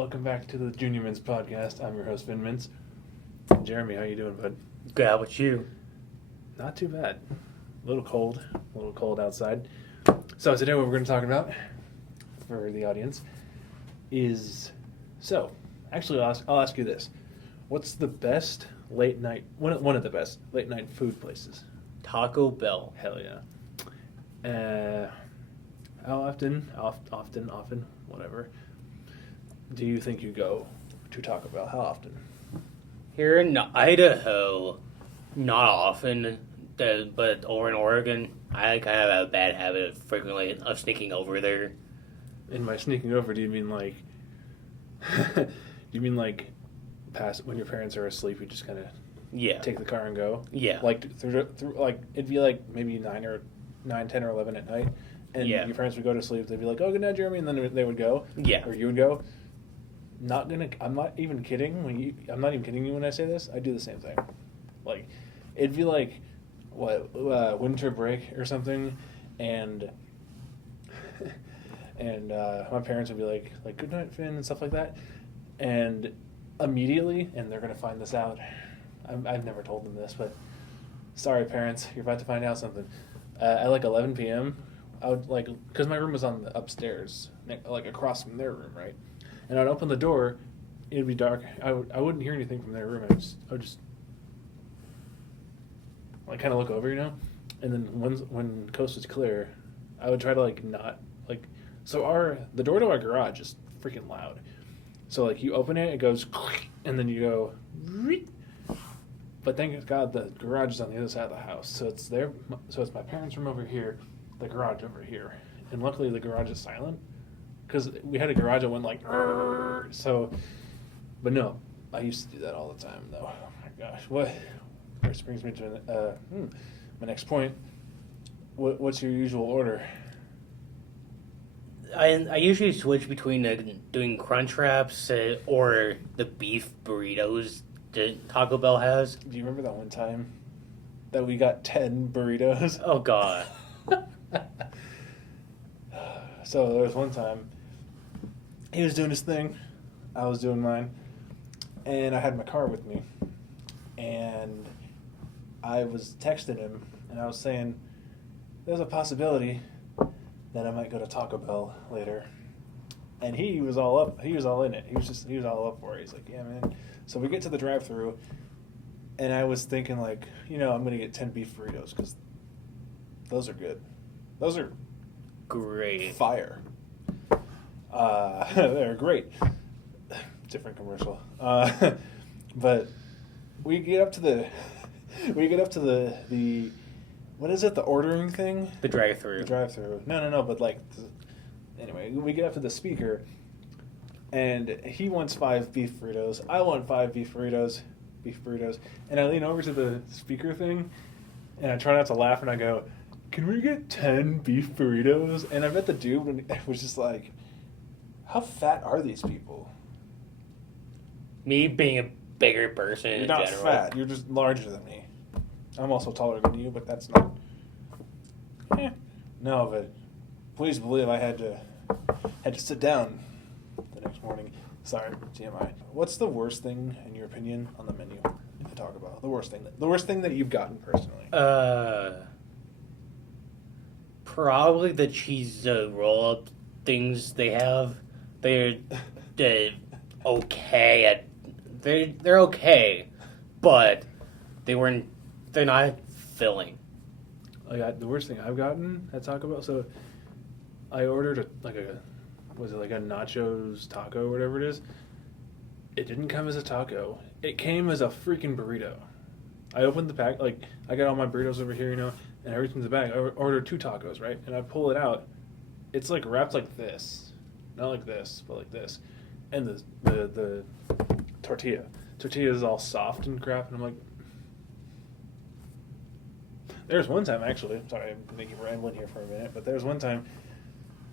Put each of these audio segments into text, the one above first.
Welcome back to the Junior Mints podcast. I'm your host, Vin Mintz. Jeremy, how you doing, bud? Good, how about you? Not too bad. A little cold outside. So today what we're going to talk about, for the audience, is... actually I'll ask you this. What's the best late night, one of the best late night food places? Taco Bell. Hell yeah. How often, whatever, do you think you go to Taco Bell? How often? Here in Idaho, not often, but over in Oregon, I kind of have a bad habit of frequently of sneaking over there. And by sneaking over, do you mean like... past when your parents are asleep, you just kind of take the car and go? Yeah. Like, through like, it'd be like maybe 9, 10, or 11 at night, and your parents would go to sleep, they'd be like, oh, good night, Jeremy, and then they would go? Yeah. Or you would go? I'm not even kidding. I'm not even kidding you when I say this. I do the same thing. Like, it'd be like, winter break or something, and my parents would be like good night, Finn, and stuff like that, and immediately, and they're gonna find this out. I've never told them this, but sorry, parents, you're about to find out something. At like 11 p.m., I would because my room was on the upstairs, like across from their room, right? And I'd open the door, it'd be dark. I wouldn't hear anything from their room. I would just like kind of look over, and then when coast was clear, I would try to so the door to our garage is freaking loud. So like you open it goes, and then you go, but thank God the garage is on the other side of the house. So it's there. So it's my parents' room over here, the garage over here, and luckily the garage is silent. Because we had a garage that went like, so, but no, I used to do that all the time, though. Oh my gosh, which brings me to my next point. What's your usual order? I usually switch between doing crunch wraps or the beef burritos that Taco Bell has. Do you remember that one time that we got 10 burritos? Oh, God. So there was one time, he was doing his thing, I was doing mine, and I had my car with me, and I was texting him, and I was saying, there's a possibility that I might go to Taco Bell later, and he was all in it, he was all up for it, he's like, yeah, man. So we get to the drive-thru, and I was thinking I'm going to get 10 beef burritos, because those are good. Those are great. Fire. They're great. Different commercial. But we get up to the what is it? The ordering thing? The drive-thru. The drive-thru. No. But anyway, we get up to the speaker, and he wants 5 beef burritos. I want 5 beef burritos, and I lean over to the speaker thing, and I try not to laugh, and I go, can we get 10 beef burritos? And I bet the dude was just like, how fat are these people? Me being a bigger person You're in not general. fat. You're just larger than me. I'm also taller than you, but that's not... No, but please believe I had to sit down the next morning. Sorry, TMI. What's the worst thing, in your opinion, on the menu to talk about? The worst thing that you've gotten personally. Probably the cheese roll-up things they have. They're okay they're okay, but they're not filling. The worst thing I've gotten at Taco Bell. So I ordered a nachos taco or whatever it is. It didn't come as a taco. It came as a freaking burrito. I opened the pack, I got all my burritos over here, and everything's in the bag. I ordered 2 tacos, right? And I pull it out. It's wrapped like this. Not like this, but like this. And the tortilla. Tortilla is all soft and crap, and I'm like... There's one time, actually, sorry, I'm making rambling here for a minute, but there's one time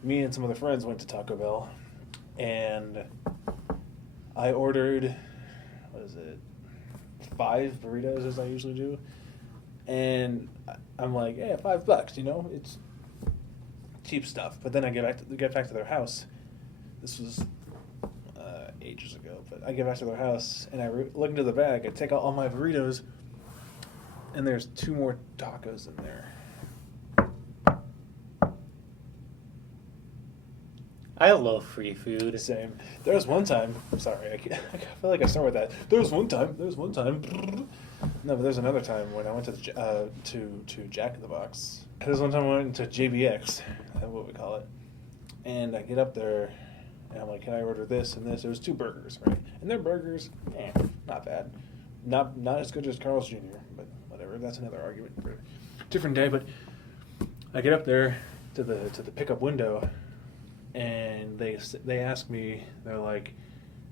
me and some other friends went to Taco Bell, and I ordered, 5 burritos as I usually do, and I'm like, yeah, $5, it's cheap stuff. But then I get back to their house. This was ages ago. But I get back to their house and I look into the bag. I take out all my burritos, and there's 2 more tacos in there. I love free food. Same. There was one time. I'm sorry. I feel like I start with that. There was one time. No, but there's another time when I went to the, to Jack in the Box. There's one time I went to JBX. That's what we call it. And I get up there, and I'm like, "Can I order this and this?" It was 2 burgers, right? And their burgers, not bad. Not as good as Carl's Jr., but whatever. That's another argument for a different day. But I get up there to the pickup window, and they ask me, they're like,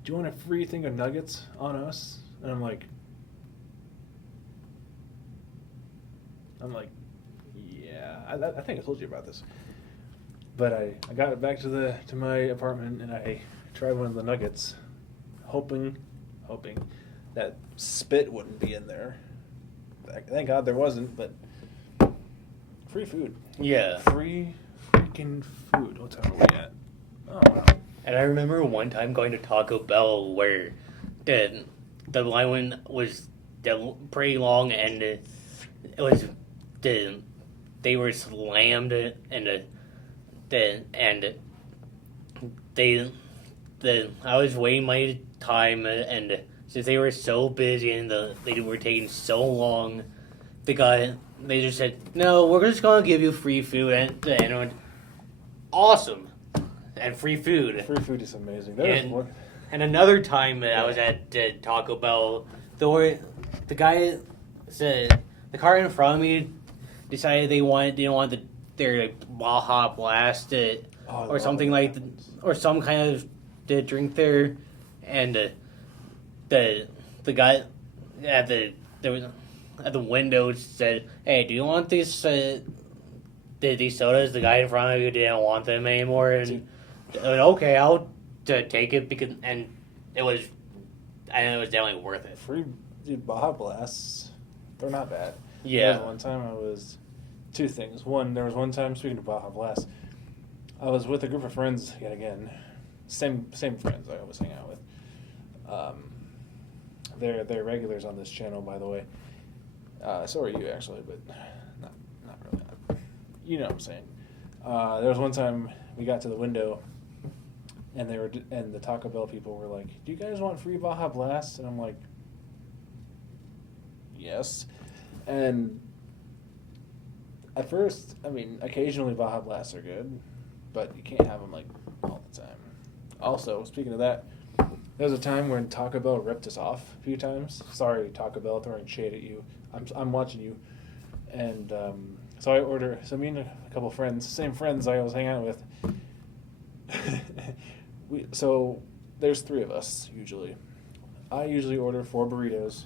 "Do you want a free thing of nuggets on us?" And I'm like, yeah. I think I told you about this. But I got it back to my apartment, and I tried one of the nuggets, hoping that spit wouldn't be in there. Thank God there wasn't, but free food. Yeah. Free freaking food. What time are we at? Oh, wow. And I remember one time going to Taco Bell where the line was pretty long, and it was they were slammed, and I was waiting my time, and since they were so busy and they were taking so long, they just said, "No, we're just gonna give you free food," and it went, awesome, and free food. Free food is amazing. And another time that I was at Taco Bell, the guy said the car in front of me decided they didn't want their like, Baja Blast or something like or some kind of drink there, and the guy at the window said, "Hey, do you want these sodas?" The guy in front of you didn't want them anymore, and okay, I'll take it and it was definitely worth it. Free Baja Blasts, they're not bad. Yeah. There was one time I was 2 things. One, there was one time, speaking of Baja Blast, I was with a group of friends yet again. Same friends I always hang out with. They're regulars on this channel, by the way. So are you, actually, but not really. You know what I'm saying. There was one time we got to the window, and the Taco Bell people were like, "Do you guys want free Baja Blast?" And I'm like, "Yes." And at first, I mean, occasionally Baja Blasts are good, but you can't have them like all the time. Also, speaking of that, there was a time when Taco Bell ripped us off a few times. Sorry, Taco Bell, throwing shade at you. I'm watching you. And so me and a couple friends, same friends I always hang out with. So there's 3 of us usually. I usually order 4 burritos.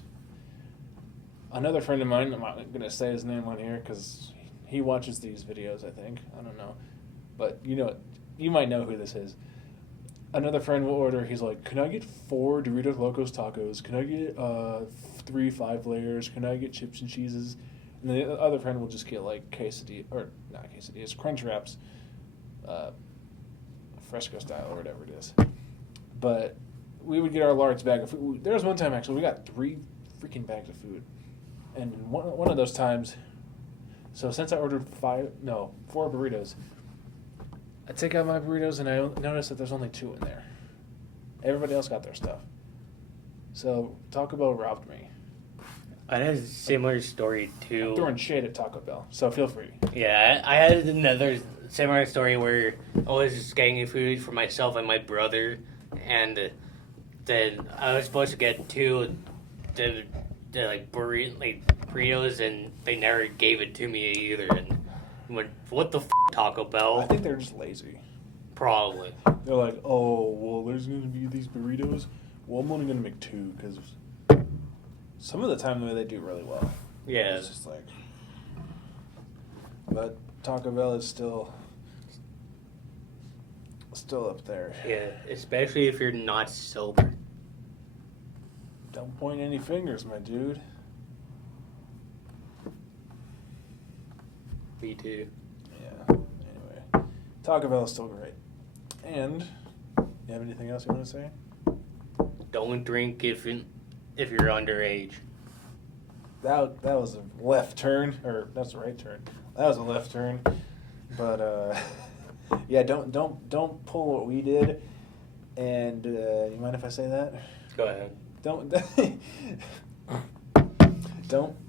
Another friend of mine, I'm not going to say his name on here because he watches these videos, I think. I don't know. But you might know who this is. Another friend will order, he's like, "Can I get 4 Doritos Locos Tacos? Can I get 3 5 layers? Can I get chips and cheeses?" And the other friend will just get like quesadilla, or not quesadillas, Crunch Wraps, Fresco style or whatever it is. But we would get our large bag of food. There was one time actually we got 3 freaking bags of food, and one of those times. So since I ordered 4 burritos, I take out my burritos and I notice that there's only 2 in there. Everybody else got their stuff. So Taco Bell robbed me. I had a similar story too. I'm throwing shade at Taco Bell, so feel free. Yeah, I had another similar story where I was just getting food for myself and my brother, and then I was supposed to get 2 burritos, and they never gave it to me either. And I went, "What the Taco Bell?" I think they're just lazy. Probably. They're like, "Oh, well, there's going to be these burritos. Well, I'm only going to make 2 because some of the time they do really well." Yeah. It's just like, but Taco Bell is still up there. Yeah, especially if you're not sober. Don't point any fingers, my dude. Me too. Yeah. Anyway, Taco Bell is still great. And you have anything else you want to say? don't drink if you're underage. That was a left turn, or that's a right turn. That was a left turn, but yeah, don't pull what we did. And you mind if I say that? Go ahead. Don't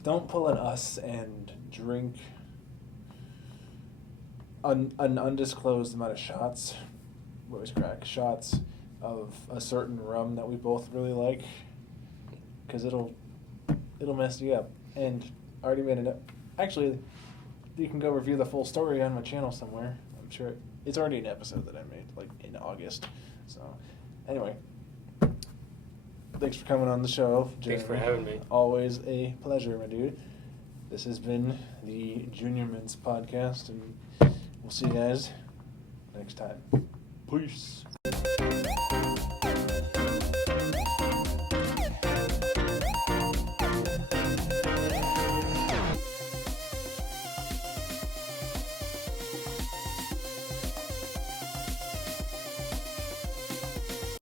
don't pull an us and drink an undisclosed amount of shots. What was crack? Shots of a certain rum that we both really like, because it'll mess you up. And I already made it. Actually, you can go review the full story on my channel somewhere. I'm sure it's already an episode that I made, like in August. So, anyway, thanks for coming on the show, Jeremy. Thanks for having me. Always a pleasure, my dude. This has been the Junior Mints podcast, and we'll see you guys next time. Peace.